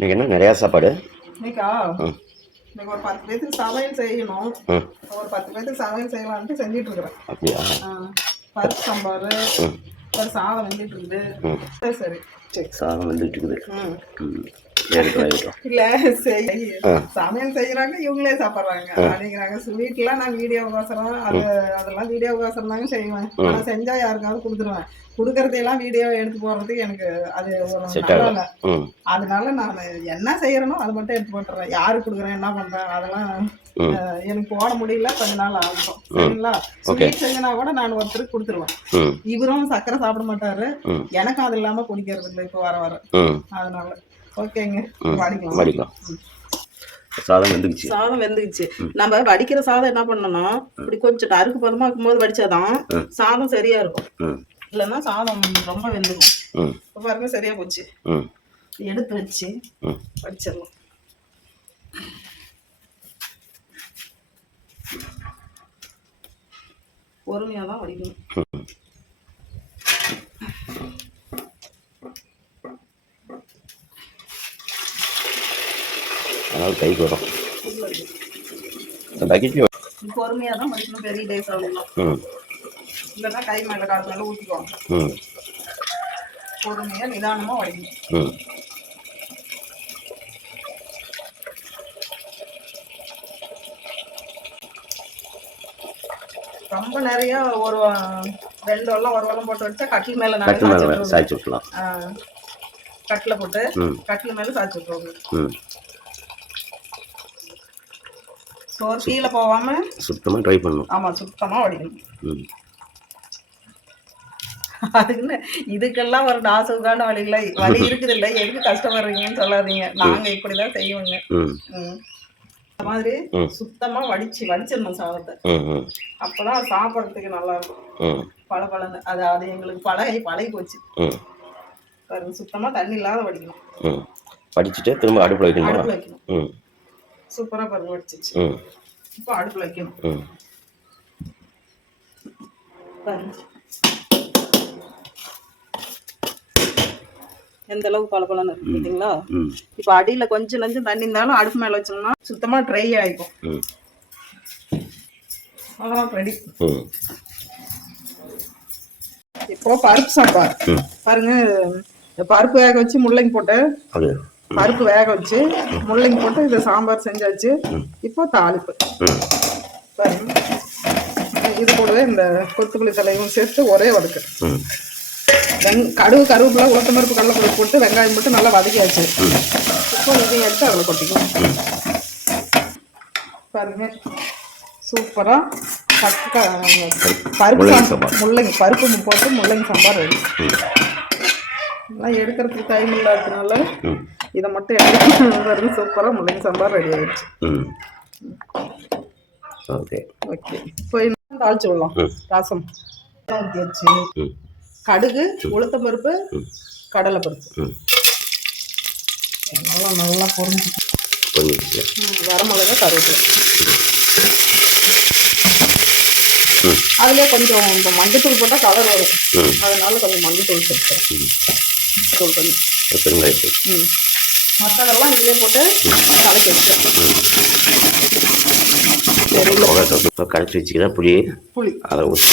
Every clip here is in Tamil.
இன்னைக்கு என்ன நிறையா சாப்பாடு? இன்னைக்கா இன்னைக்கு ஒரு 10 பேருக்கு சமையல் செய்யணும். ஒரு 10 பேருக்கு சமையல் செய்யலான்ட்டு செஞ்சுட்டு இருக்கிறேன். அப்படியா? பருப்பு சாம்பார், ஒரு சாதம் வெந்துட்டு இருக்குது. சரி சாதம் வந்துட்டு இருக்குது. இல்ல சமையல் செய்யறாங்க, இவங்களே சாப்பிட்றாங்க அப்படிங்கிறாங்க. வீட்டுலாம் நான் வீடியோக்கோசரம் அதெல்லாம் வீடியோக்கோசரம் தாங்க செய்வேன். ஆனா செஞ்சா யாருக்காவது கொடுத்துருவேன். கொடுக்கறதையெல்லாம் வீடியோ எடுத்து போடுறதுக்கு எனக்கு அது ஒரு நல்லா இல்லை. அதனால நான் என்ன செய்யறேனோ அதை மட்டும் எடுத்து போட்டுறேன். யாருக்கு கொடுக்குறேன், என்ன பண்றேன் அதெல்லாம் எனக்கு போட முடியல, கொஞ்ச நாள் ஆகும். சரிங்களா? ஸ்வீட் செஞ்சனா கூட நான் ஒருத்தருக்கு கொடுத்துருவேன். இவரும் சக்கரை சாப்பிட மாட்டாரு, எனக்கும் அது இல்லாம குடிக்கிறது இல்லை இப்போ வர வர. அதனால ஓகேங்க, வடிக்கலாம். சாதம் வெந்துக்குச்சு. சாதம் வெந்துக்குச்சு. நம்ம வடிக்கிற சாதம் என்ன பண்ணணும்னா, இப்படி கொஞ்சம் நறுக்கு பதமா இருக்கும்போது வடிச்சாதான் சாதம் சரியா இருக்கும். இல்லைன்னா சாதம் ரொம்ப வெந்துக்கும். இப்போ பாருங்க சரியா போச்சு. எடுத்து வச்சு வடிச்சிடலாம். பொறுமையா தான் வடிக்கணும். அதனால கைக்கு வரும். பொறுமையா தான் வடிக்கணும். பெரிய டேஸ் ஆகணும். இல்லைன்னா கை மேல கால் மேல ஊற்றிக்குவாங்க. பொறுமையா நிதானமா வடிக்கணும். ரொம்ப நிறைய ஒரு 2 வெள்ளம் ஒரு வெள்ளம் போட்டு வச்சா கட்டில் மேல சாய்ச்சி விட்டுலாம். கட்டில போட்டு கட்டில் மேல சாய்ச்சி விட்டுருவாங்க. சோறு கீழே போகாம சுத்தமா ட்ரை பண்ணணும். ஆமா, சுத்தமா வடிக்கணும். அதுக்குன்னு இதுக்கெல்லாம் ஒரு நாசுக்கான வழி இல்லை. வழி இருக்குது இல்லை, எதுக்கு கஷ்டப்படுறீங்கன்னு சொல்லாதீங்க. நாங்க இப்படிதான் செய்வோங்க. இந்த மாதிரி சுத்தமா வடிச்சிடணும் சாதத்தை. அப்பதான் சாப்பிட்றதுக்கு நல்லா இருக்கும். பழப்பழன்னு அது எங்களுக்கு பழகி போச்சு. பாருங்க, சுத்தமா தண்ணி இல்லாத வடிக்கணும். வடிச்சிட்டு திரும்ப அடுப்புல வைக்கணும். சூப்பரா பாருங்க வடிச்சிச்சு. இப்போ அடுப்புல வைக்கணும். பாருங்க எந்த அளவுக்கு பழப்பழன்னு இருக்கு பார்த்தீங்களா? இப்போ அடியில கொஞ்சம் நஞ்சம் தண்ணி இருந்தாலும் அடுப்பு மேல வச்சோம்னா சுத்தமா ட்ரை ஆயிக்கும். அவ்வளோதான் ரெடி. இப்போ பருப்பு சாம்பார் பாருங்க. பருப்பு வேக வச்சு முள்ளங்கி போட்டு பருப்பு வேக வச்சு முள்ளங்கி போட்டு இதை சாம்பார் செஞ்சாச்சு. இப்போ தாளிப்பு பாருங்க. இது கூடவே இந்த கொத்தமல்லி தலையும் சேர்த்து ஒரே வதக்கு. கடுகு, கருவேப்பிலை, உளுத்தம் பருப்பு, கடலைப்பருப்பு போட்டு வெங்காயம் போட்டு நல்லா வதக்கியாச்சு. இப்போ இதையும் எடுத்து அதில் கொட்டிக்கலாம். பாருங்க சூப்பரா முள்ளங்கி பருப்பு போட்டு முள்ளங்கி சாம்பார் ரெடி. எல்லாம் எடுக்கிறதுக்கு டைம் இல்லாததுனால இதை மட்டும் எடுத்து சூப்பராக முள்ளங்கி சாம்பார் ரெடி ஆயிடுச்சு. ஓகே, இப்போ தாளிச்சு விடலாம். ரசம் ஊற்றியாச்சு. கடுகு, உளுத்தம் பருப்பு, கடலை பருப்பு நல்லா பொரிஞ்சு வரமிளகா, கருவேப்பிலை. அதுலேயே கொஞ்சம் இந்த மஞ்சத்தூள் போட்டால் கலர் வரும். அதனால கொஞ்சம் மஞ்சத்தூள் சேர்த்துக்கிறேன். தூள் கொஞ்சம் மற்றதெல்லாம் இதுலேயே போட்டு கலக்கி வச்சுக்கிறேன். கரைச்சி வச்சுக்கிறேன். புளி அதை ஊற்றி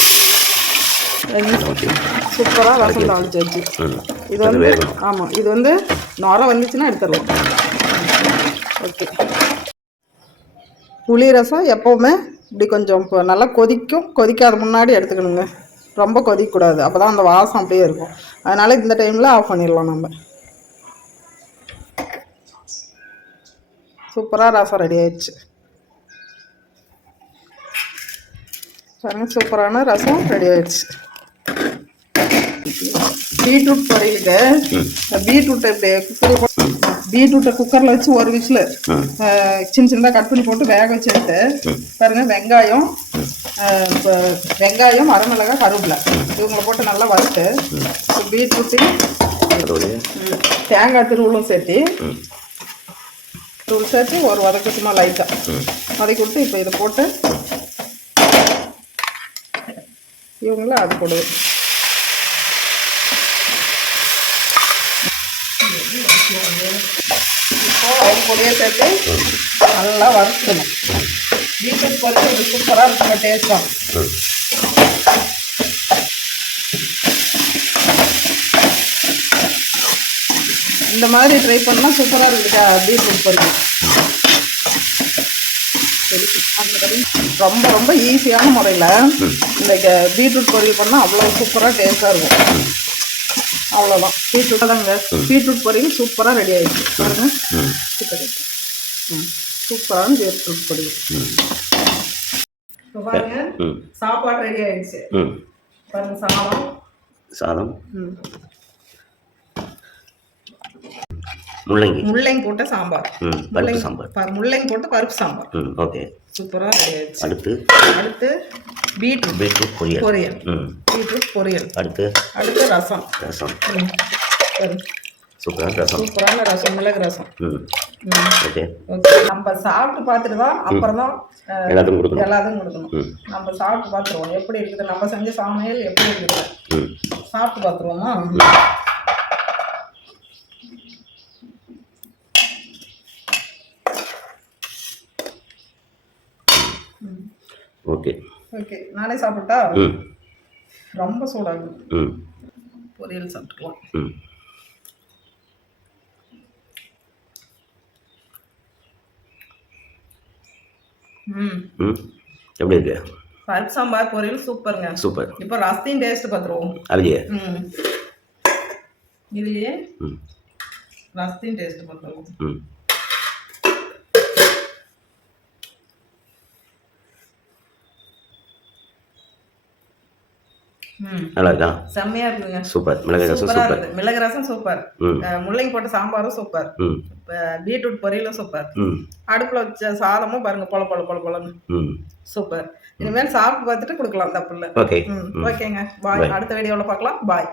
சூப்பராக ரசம் தாளிச்சு வச்சு இது வந்து ஆமாம், இது வந்து நுரை வந்துச்சுன்னா எடுத்துடலாம். ஓகே, புளி ரசம் எப்போவுமே இப்படி கொஞ்சம் இப்போ நல்லா கொதிக்காத முன்னாடி எடுத்துக்கணுங்க. ரொம்ப கொதிக்கக்கூடாது, அப்போ தான் அந்த வாசம் அப்படியே இருக்கும். அதனால் இந்த டைமில் ஆஃப் பண்ணிடலாம். நம்ம சூப்பராக ரசம் ரெடி ஆயிடுச்சு பாருங்க. சூப்பரான ரசம் ரெடி ஆயிடுச்சு. பீட்ரூட் பொரியலுக்கு பீட்ரூட்டை குக்கரில் வச்சு ஒரு விசில் சின்ன சின்னதாக கட் பண்ணி போட்டு வேக வச்சு எடுத்து பாருங்க. வெங்காயம், வரமிளகாய், கருவேப்பிலை இவங்களை போட்டு நல்லா வறுத்து பீட்ரூட்டையும் தேங்காய் திருவள்ளும் சேர்த்து ஒரு வதக்கு சும்மா லைட்டாக வதக்கி விட்டு இப்போ இதை போட்டு இவங்கள அது போடுவேன். இப்போ அது பொடியை சேர்த்து நல்லா வறுத்துக்கணும். பீட்ரூட் பொரியல் இது சூப்பராக இருக்குங்க டேஸ்ட்டாக. இந்த மாதிரி ட்ரை பண்ணால் சூப்பராக இருக்குக்கா பீட்ரூட் பொரியல். ரொம்ப ரொம்ப ஈஸியான முறையில் இந்த பீட்ரூட் பொரியல் பண்ணால் அவ்வளோ சூப்பராக டேஸ்ட்டாக இருக்கும். அவ்வளோதான், பீட்ரூட் தாங்க. பீட்ரூட் பொரியல் சூப்பராக ரெடி ஆகிடுச்சு பாருங்க. சூப்பரான பீட்ரூட் பொரியல். இப்போ பாருங்க சாப்பாடு ரெடி ஆகிடுச்சு. பாருங்க சாதம் முள்ளங்கி போட்ட சாம்பார். முள்ளங்கி போட்டு பருப்பு சாம்பார். ஓகே, சூப்பராக ரெடி ஆயிடுச்சு. அடுத்து பீட்ரூட் பொரியல். பீட்ரூட் பொரியல். அடுத்து ரசம். சூப்பரான ரசம், மிளகு ரசம். ஓகே, நம்ம சாப்பிட்டு பார்த்துட்டு தான் அப்புறம் தான் எல்லாத்துக்கும் கொடுக்கணும். நம்ம சாப்பிட்டு பார்த்துருவோம் எப்படி இருக்குது, நம்ம செஞ்ச சமையல் எப்படி இருக்குது சாப்பிட்டு பார்த்துருவோமா. ஓகே, நானே சாப்பிட்டா ரொம்ப சூடாகுது. பொரியல் சாப்பிட்டுக்கலாம். எப்படி இருக்கு? பருப்பு சாம்பார் பொரியல் சூப்பருங்க. சூப்பர். இப்போ ரசத்தின் டேஸ்ட் பார்த்துருவோம். இதுலயே ரசத்தின் டேஸ்ட் பார்த்துருவோம். நல்லா இருக்கா? செம்மையா இருக்குங்க. சூப்பர். மிளகு ரசம் சூப்பர். முள்ளங்கி போட்ட சாம்பாரும் சூப்பர். Beetroot பொரியலும் super. அடுப்புல வச்ச சாதமும் பாருங்க பொல பொல பொல பொலன்னு சூப்பர். இனிமேல் சாப்பிட்டு பார்த்துட்டு கொடுக்கலாம், தப்பு இல்லை. ஓகேங்க, பாய். அடுத்த வீடியோவில் பார்க்கலாம். பாய்.